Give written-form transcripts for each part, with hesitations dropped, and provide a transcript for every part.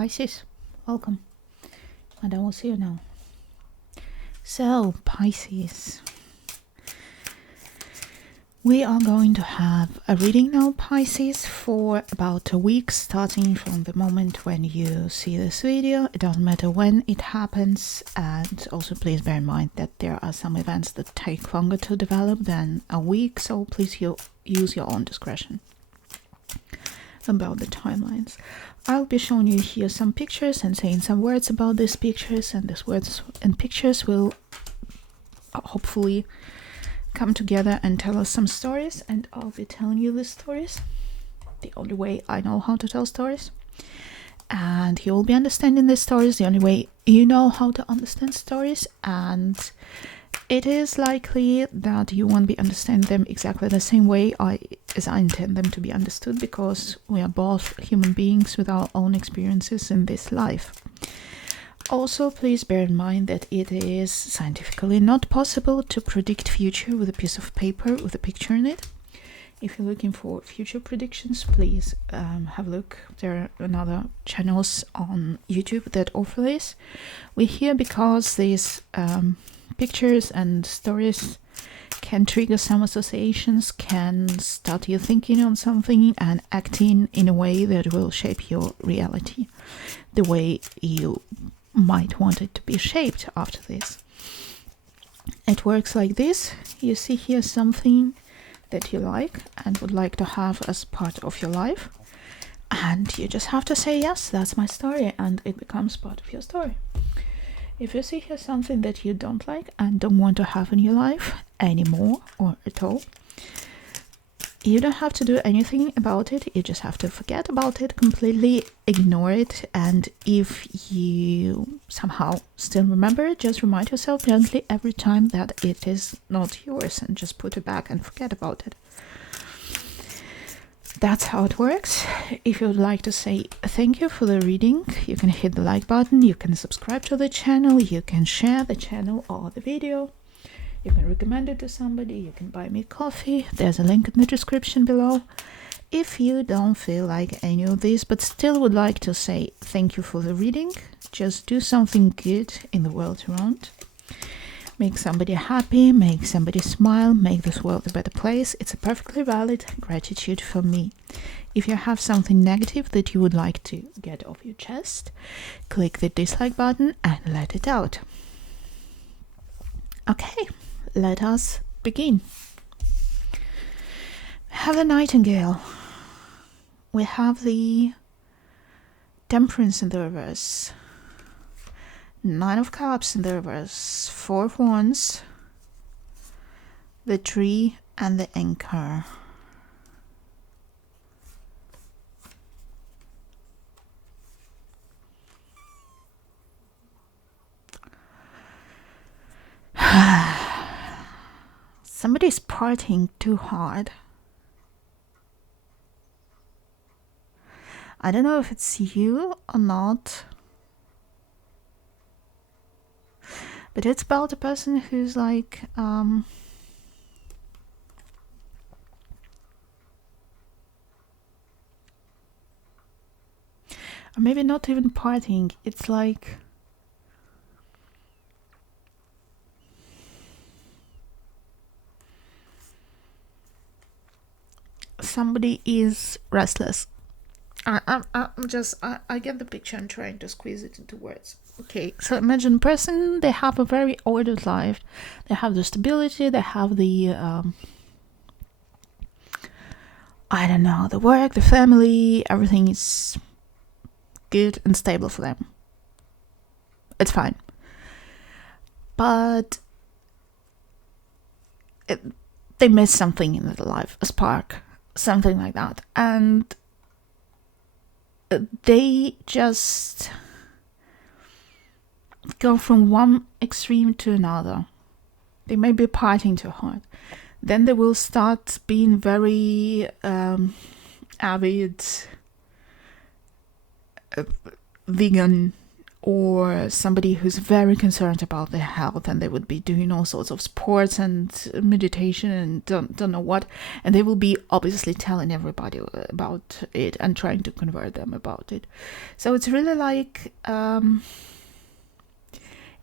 Pisces, welcome, and I will see you now. So, Pisces, we are going to have a reading now, Pisces, for about a week, starting from the moment when you see this video. It doesn't matter when it happens, and also please bear in mind that there are some events that take longer to develop than a week, so please use your own discretion about the timelines. I'll be showing you here some pictures and saying some words about these pictures, and these words and pictures will hopefully come together and tell us some stories, and I'll be telling you the stories the only way I know how to tell stories, and you will be understanding the stories the only way you know how to understand stories, and it is likely that you won't be understanding them exactly the same way as I intend them to be understood, because we are both human beings with our own experiences in this life. Also, please bear in mind that it is scientifically not possible to predict future with a piece of paper with a picture in it. If you're looking for future predictions, please have a look. There are other channels on YouTube that offer this. We're here because these pictures and stories can trigger some associations, can start you thinking on something and acting in a way that will shape your reality the way you might want it to be shaped after this. It works like this. You see here something that you like and would like to have as part of your life, and you just have to say, yes, that's my story, and it becomes part of your story. If you see here something that you don't like and don't want to have in your life anymore or at all, you don't have to do anything about it. You just have to forget about it, completely ignore it, and if you somehow still remember it, just remind yourself gently every time that it is not yours, and just put it back and forget about it. That's how it works. If you would like to say thank you for the reading, you can hit the like button, you can subscribe to the channel, you can share the channel or the video, you can recommend it to somebody, you can buy me coffee. There's a link in the description below. If you don't feel like any of this but still would like to say thank you for the reading, just do something good in the world around. Make somebody happy, make somebody smile, make this world a better place. It's a perfectly valid gratitude from me. If you have something negative that you would like to get off your chest, click the dislike button and let it out. Okay, let us begin. We have the Nightingale. We have the Temperance in the reverse. 9 of Cups in the reverse, 4 of Wands, the Tree, and the Anchor. Somebody's partying too hard. I don't know if it's you or not, but it's about a person who's like or maybe not even partying. It's like somebody is restless. I get the picture. I'm trying to squeeze it into words. Okay, so imagine a person, they have a very ordered life. They have the stability, they have the, I don't know, the work, the family, everything is good and stable for them. It's fine. But they miss something in their life, a spark, something like that. And they just go from one extreme to another. They may be partying too hard. Then they will start being very avid vegan or somebody who's very concerned about their health, and they would be doing all sorts of sports and meditation and don't know what, and they will be obviously telling everybody about it and trying to convert them about it. So it's really like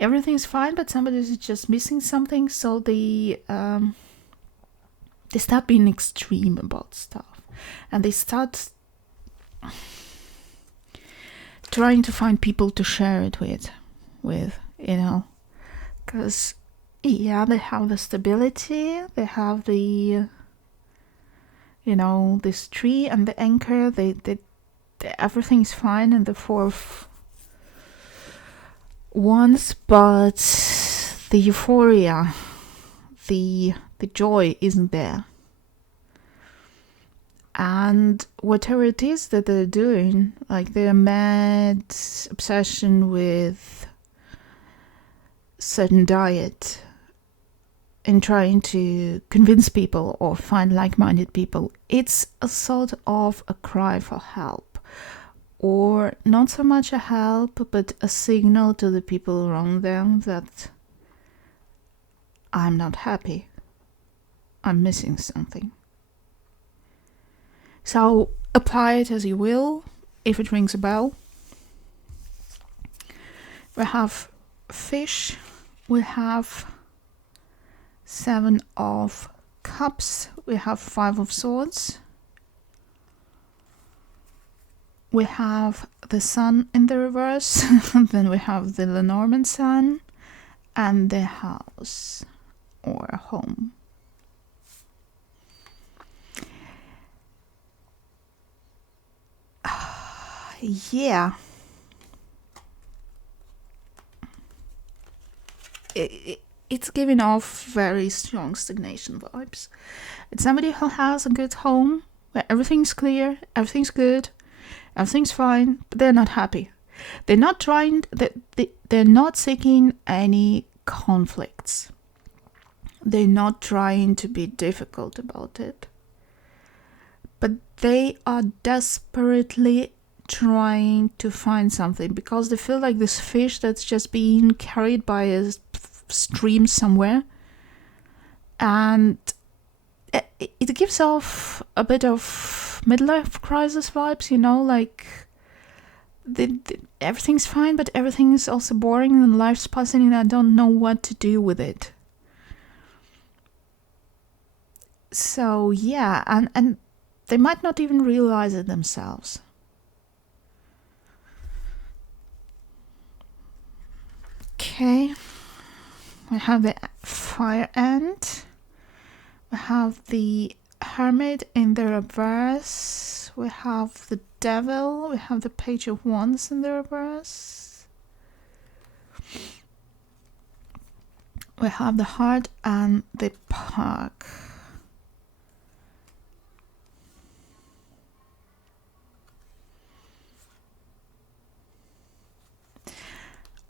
everything's fine, but somebody's just missing something, so they start being extreme about stuff, and they start trying to find people to share it with, because they have the stability, they have the, this tree and the anchor, they everything's fine in the fourth ones, but the euphoria, the joy isn't there. And whatever it is that they're doing, like their mad obsession with certain diet and trying to convince people or find like-minded people, it's a sort of a cry for help. Or not so much a help, but a signal to the people around them that I'm not happy. I'm missing something. So apply it as you will, if it rings a bell. We have fish, we have 7 of cups, we have 5 of swords, we have the sun in the reverse, then we have the Lenormand sun, and the house or home. Yeah. It's giving off very strong stagnation vibes. It's somebody who has a good home, where everything's clear, everything's good, everything's fine, but they're not happy. They're not trying, they're not seeking any conflicts. They're not trying to be difficult about it. But they are desperately trying to find something, because they feel like this fish that's just being carried by a stream somewhere, and it gives off a bit of midlife crisis vibes, like everything's fine, but everything's also boring and life's passing and I don't know what to do with it. So yeah, and they might not even realize it themselves. Okay, we have the fire ant, we have the hermit in the reverse, we have the devil, we have the page of wands in the reverse, we have the heart and the park.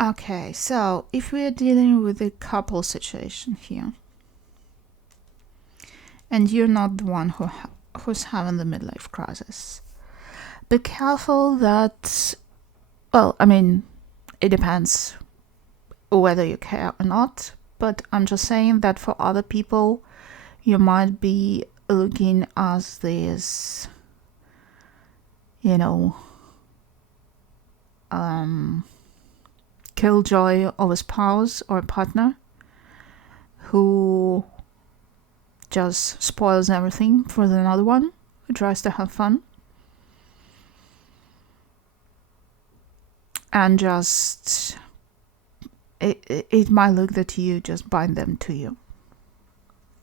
Okay, so if we are dealing with a couple situation here, and you're not the one who's having the midlife crisis, be careful that, it depends whether you care or not, but I'm just saying that for other people, you might be looking as this, killjoy of a spouse or a partner who just spoils everything for another one who tries to have fun, and just it might look that you just bind them to you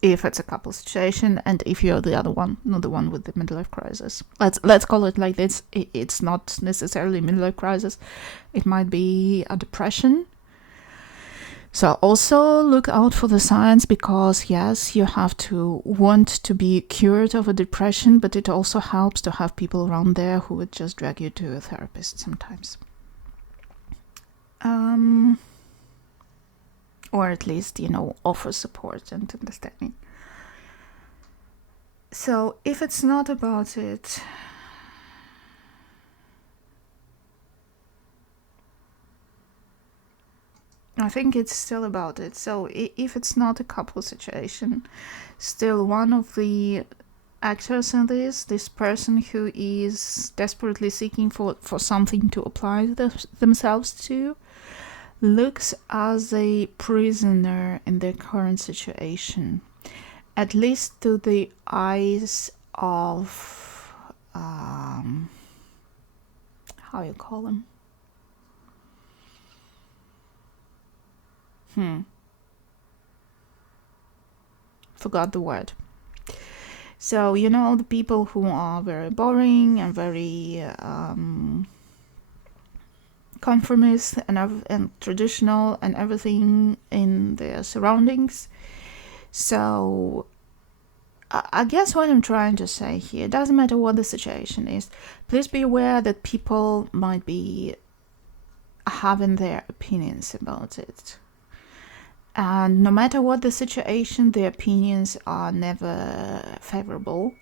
if it's a couple situation, and if you're the other one, not the one with the midlife crisis. Let's call it like this. It's not necessarily midlife crisis. It might be a depression. So also look out for the signs, because yes, you have to want to be cured of a depression, but it also helps to have people around there who would just drag you to a therapist sometimes. Or at least, offer support and understanding. So if it's not about it, I think it's still about it. So if it's not a couple situation, still one of the actors in this person who is desperately seeking for something to apply themselves to, looks as a prisoner in their current situation, at least to the eyes of how you call them? Forgot the word. So, you know, the people who are very boring and very conformist and traditional and everything in their surroundings. So, I guess what I'm trying to say here, it doesn't matter what the situation is, please be aware that people might be having their opinions about it. And no matter what the situation, their opinions are never favorable.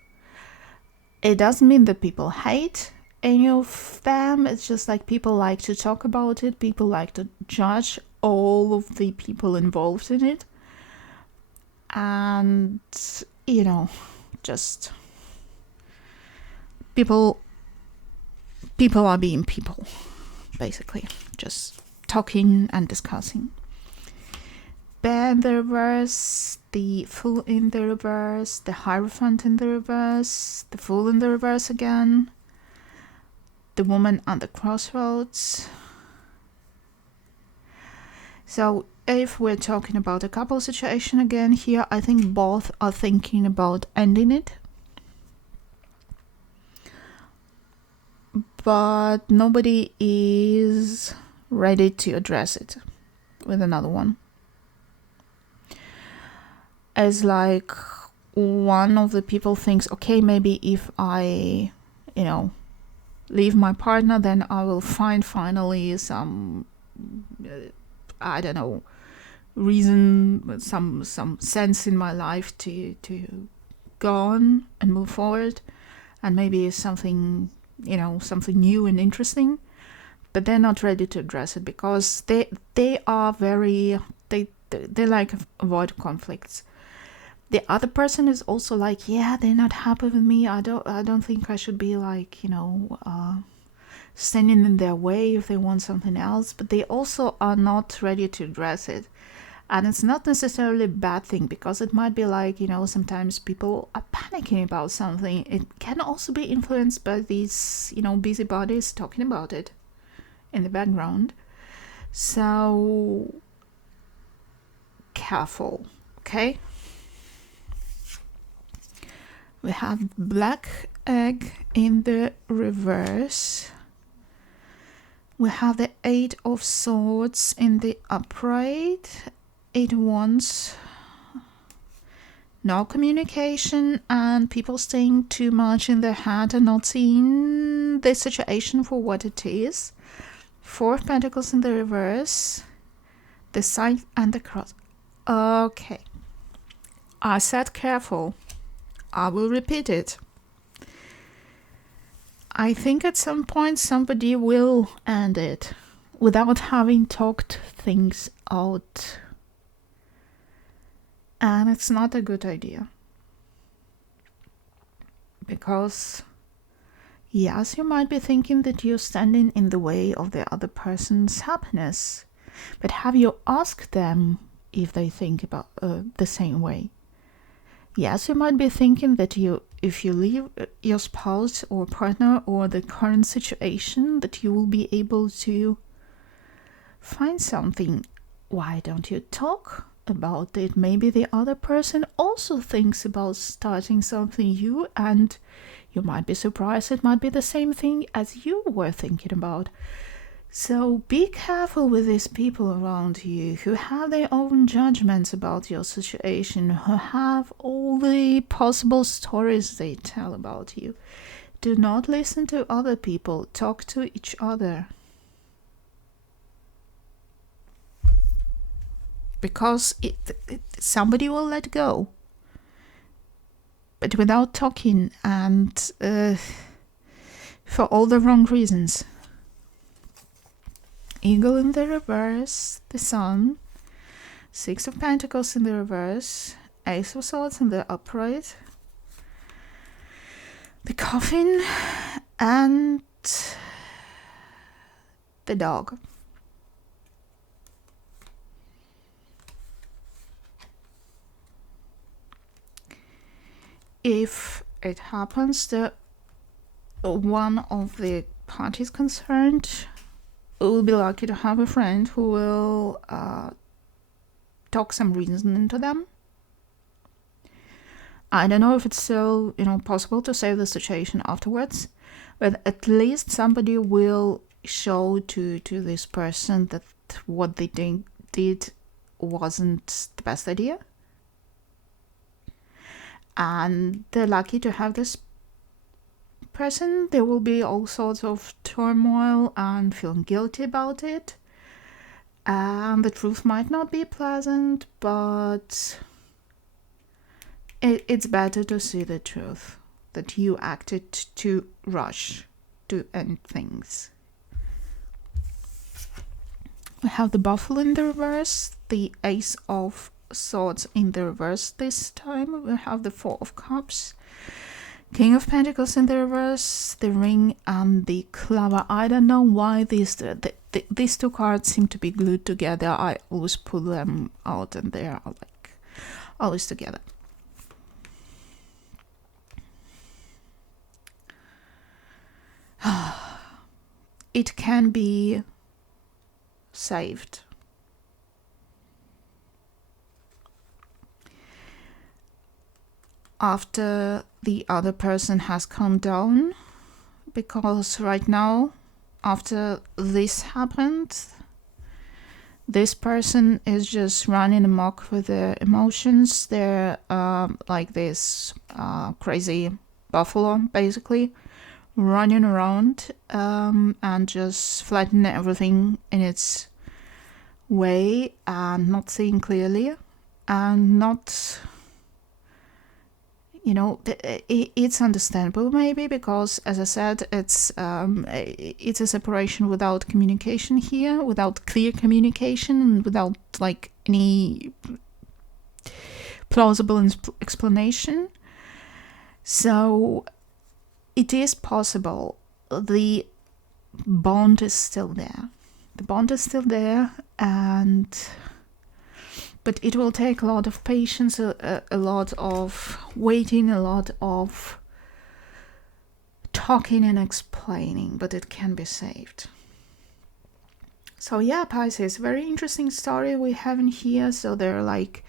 It doesn't mean that people hate any of them. It's just like people like to talk about it. People like to judge all of the people involved in it. And, you know, just people are being people, basically. Just talking and discussing. Bear in the reverse, the Fool in the reverse, the Hierophant in the reverse, the Fool in the reverse again, the Woman at the Crossroads. So if we're talking about a couple situation again here, I think both are thinking about ending it. But nobody is ready to address it with another one. As like one of the people thinks, okay, maybe if I, leave my partner, then I will find finally some, I don't know, reason, some sense in my life to go on and move forward, and maybe something, something new and interesting. But they're not ready to address it because they are very, they like avoid conflicts. The other person is also like, yeah, they're not happy with me. I don't think I should be like, standing in their way if they want something else. But they also are not ready to address it. And it's not necessarily a bad thing, because it might be like, sometimes people are panicking about something. It can also be influenced by these, busybodies talking about it in the background. So careful, okay? We have Black Egg in the reverse. We have the Eight of Swords in the upright. It wants no communication and people staying too much in their head and not seeing the situation for what it is. Four of Pentacles in the reverse. The Scythe and the Cross. Okay. I said careful. I will repeat it. I think at some point somebody will end it without having talked things out. And it's not a good idea. Because, yes, you might be thinking that you're standing in the way of the other person's happiness. But have you asked them if they think about the same way? Yes, you might be thinking that if you leave your spouse or partner or the current situation, that you will be able to find something. Why don't you talk about it? Maybe the other person also thinks about starting something new, and you might be surprised it might be the same thing as you were thinking about. So be careful with these people around you who have their own judgments about your situation, who have all the possible stories they tell about you. Do not listen to other people. Talk to each other. Because somebody will let go. But without talking, and for all the wrong reasons. Eagle in the reverse, the Sun, Six of Pentacles in the reverse, Ace of Swords in the upright, the Coffin, and the Dog. If it happens that one of the parties concerned will be lucky to have a friend who will talk some reason into them. I don't know if it's still, possible to save the situation afterwards, but at least somebody will show to this person that what they did wasn't the best idea. And they're lucky to have this person. There will be all sorts of turmoil and feeling guilty about it. And the truth might not be pleasant, but it's better to see the truth, that you acted to rush to end things. We have the Buffalo in the reverse, the Ace of Swords in the reverse this time. We have the Four of Cups, King of Pentacles in the reverse, the Ring, and the Clover. I don't know why these two cards seem to be glued together. I always pull them out and they are like always together. It can be saved. After the other person has calmed down, because right now, after this happened, this person is just running amok with their emotions. They're like this crazy buffalo, basically, running around and just flattening everything in its way and not seeing clearly and not... it's understandable maybe because, as I said, it's a separation without communication here, without clear communication, and without like any plausible explanation. So it is possible the bond is still there. The bond is still there, but it will take a lot of patience, a lot of waiting, a lot of talking and explaining, but it can be saved. So yeah, Pisces, very interesting story we have in here. So they're like,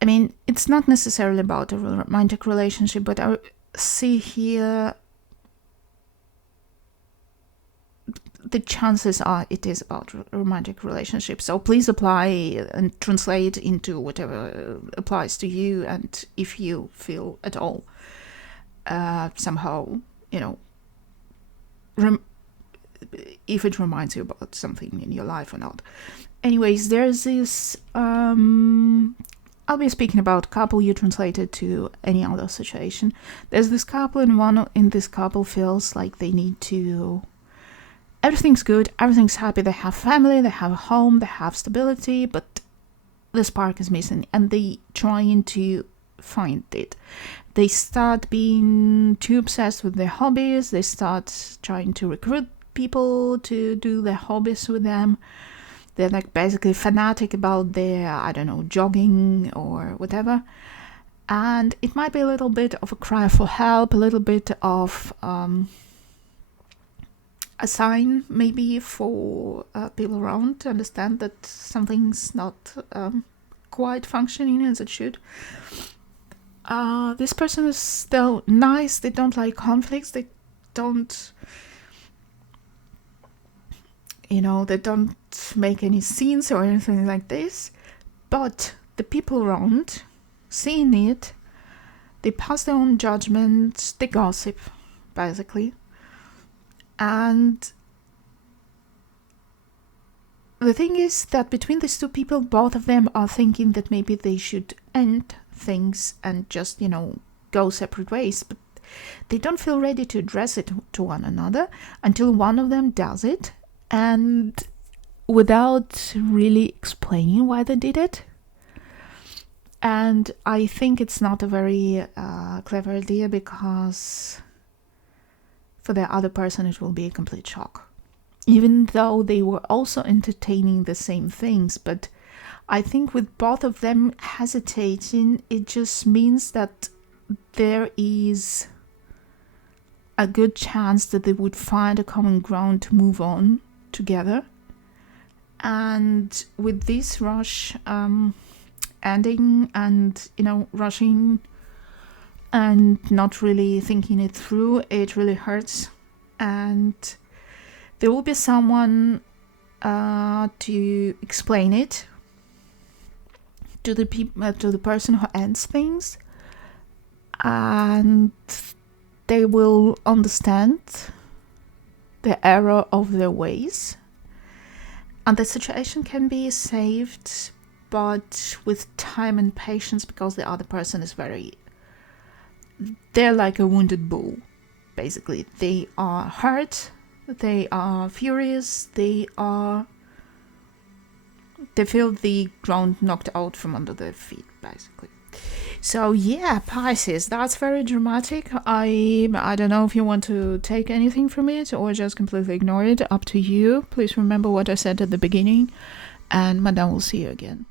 it's not necessarily about a romantic relationship, but I see here the chances are it is about a romantic relationship. So please apply and translate into whatever applies to you, and if you feel at all somehow, if it reminds you about something in your life or not. Anyways, there's this I'll be speaking about couple you translated to any other situation. There's this couple, and one in this couple feels like they need to... Everything's good, everything's happy, they have family, they have a home, they have stability, but the spark is missing, and they trying to find it. They start being too obsessed with their hobbies, they start trying to recruit people to do their hobbies with them. They're like basically fanatic about their, jogging or whatever. And it might be a little bit of a cry for help, a little bit of... a sign maybe for people around to understand that something's not quite functioning as it should. This person is still nice, they don't like conflicts, they don't make any scenes or anything like this, but the people around seeing it, they pass their own judgment, they gossip basically. And the thing is that between these two people, both of them are thinking that maybe they should end things and just, go separate ways. But they don't feel ready to address it to one another until one of them does it and without really explaining why they did it. And I think it's not a very clever idea, because for the other person it will be a complete shock. Even though they were also entertaining the same things, but I think with both of them hesitating, it just means that there is a good chance that they would find a common ground to move on together. And with this rush ending, and rushing and not really thinking it through, it really hurts. And there will be someone to explain it to the person who ends things, and they will understand the error of their ways, and the situation can be saved, but with time and patience, because the other person is they're like a wounded bull, basically. They are hurt, they are furious, they feel the ground knocked out from under their feet, basically. So yeah, Pisces, that's very dramatic. I don't know if you want to take anything from it or just completely ignore it. Up to you. Please remember what I said at the beginning, and Madame will see you again.